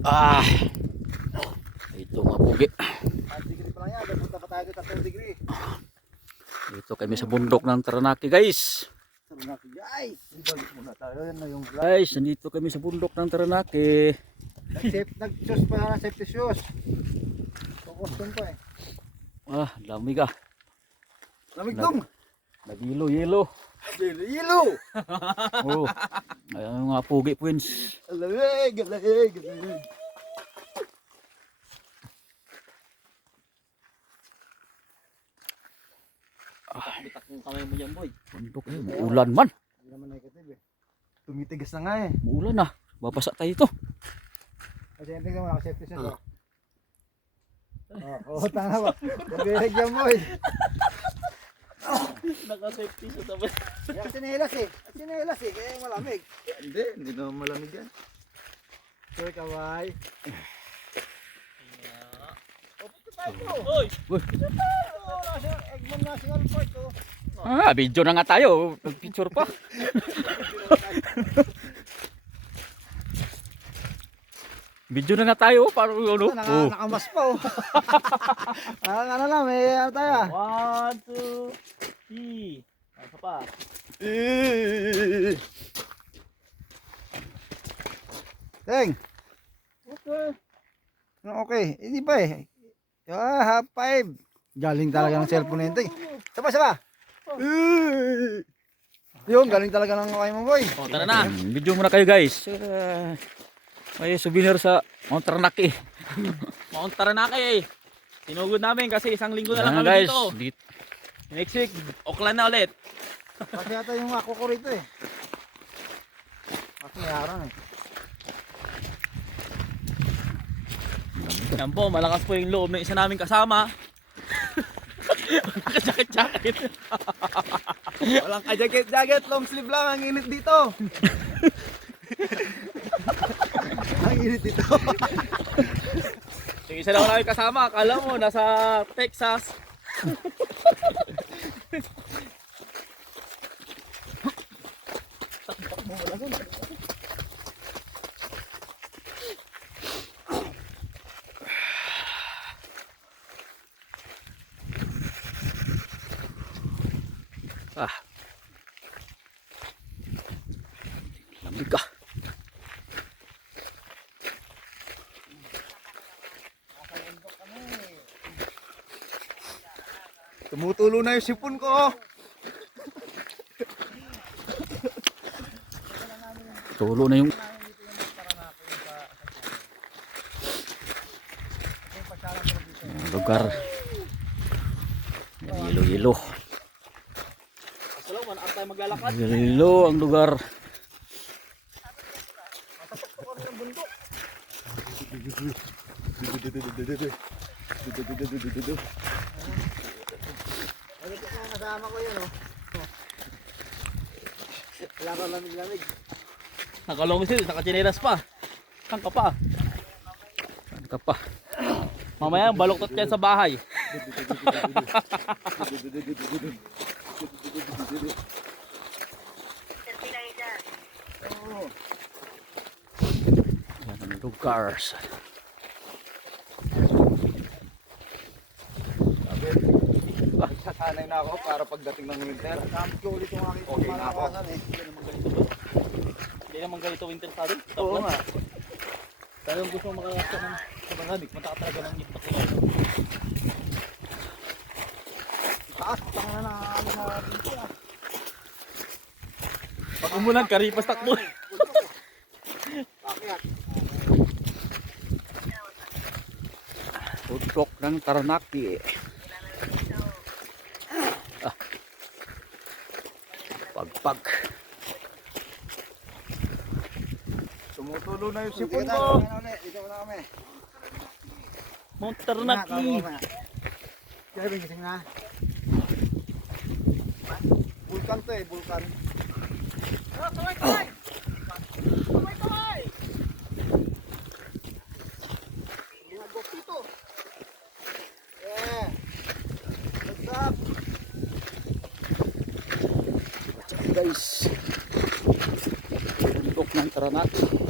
Ah, ito mga pugi. 5 degree pa lang yan. Punta pa tayo sa 10 degree. Dito kami sa bundok ng Taranaki guys. Taranaki guys. Ibalik muna tayo. Yan na yung Guys, nandito kami sa bundok ng Taranaki. nag-shoes pa na safety shoes. Costume pa eh. Ah, lamig ah. Lamig dong. Nagilo-yelo. Yelo. Oh, ayan mga pugi twins. Lamig, lamig, lamig. Bitak yung kamay mo dyan, boy. Bundok eh, muulan man. Hindi naman negative eh. Tumitigas na nga eh. Muulan ah. Babasa tayo ito. Kasi hindi naman ako safety shoes. Oo, tanga ba? Mabirig yan boy. Naka-safety sa tabi. Yan sinelas eh. Sinelas eh, kaya malamig. Hindi naman malamig yan. Sir Kawai. Oy! Uy. Nasa Egmont National Park oh. Ah, video na nga tayo. Picture pa. Video na nga tayo. Para ano? Oh. Nakamas pa oh. Ano lang, may ano tayo ah. 1, 2, 3. Ano pa? Teng. Okay. Okay, hindi pa eh. Half 5. Galing talaga ng cellphone na yun. Saba. Yung galing talaga ng kamay mo boy. O, tara na. Video muna kayo guys. May souvenir sa Mount Taranaki. Mount Taranaki eh. Tinugod namin kasi isang linggo na lang Ayan, kami guys. dito. Next week, Auckland na ulit. Kasi yata yung ako ko rito eh. Kasi may araw eh. Yan po, malakas po yung loob ng isa naming kasama. Kajakit-jakit. Walang kajaget-jaget, long sleeve lang, ang init dito. Ang init dito. Yung isa lang namin kasama, akala mo, nasa Texas. Ah. Lamig ka. Tumutulo na yung sipon ko. Tulo na yung lugar. Yelo-yelo. Kaso lang, 1 hour tayo maglalakad. Yelo ang lugar. Ano ito mga kasama ko yun oh. Wala ka lamig-lamig. Nakalongisil, nakachinelas pa. Saan ka pa? Saan ka pa? Mamaya, baluktot kayo sa bahay. Yan ang lugar. Nagsasanay na ako para pagdating ng winter. Gamit ko ulit yung aking okay na ako. Hindi naman ganito winter sa atin. Oo nga. Pero gusto mo makalaksa ng kabanganik, matakatalaga ng itak nila. Taas, tanga na ano na dito ah. Pag umulan, karipas takbo. Pakyat. Bundok ng Taranaki. Ah. Pagpag. Tumutulo na yung sipon ko. Dito na kami. Mount Taranaki. Kaya gising na. Vulkan to eh, vulkan. Ginagok dito. Yeah. What's up? Guys. Bundok ng Taranaki.